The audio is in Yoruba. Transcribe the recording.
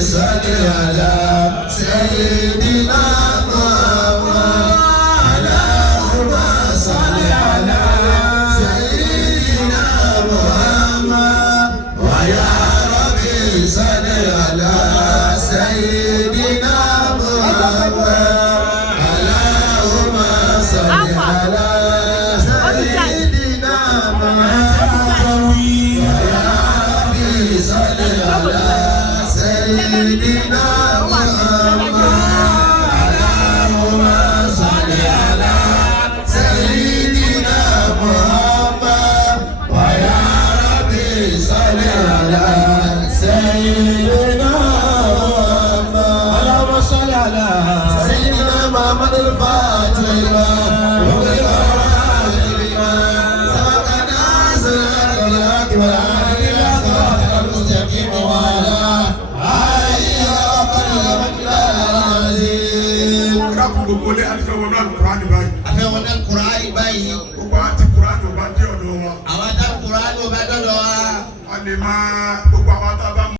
صل على سيدنا محمد اللهم صل على سيدنا محمد ويا ربي صل على سيدنا محمد اللهم صل على سيدنا محمد ويا ربي صل على سيدنا محمد اللهم صل على سيدنا محمد ويا ربي صل على سيدنا محمد اللهم صل على سيدنا محمد الفاتح لما gbogbo lé àti fẹ́ wọnú àlùkùránì báyìí. àfẹ́ wọnú àlùkùránì báyìí. gbogbo àti kùránì ò bá dé ọ̀dọ̀ wa. àwọn àti kùránì ò bá dọ̀dọ̀ wa. a lè máa gbogbo àwọn tá a bá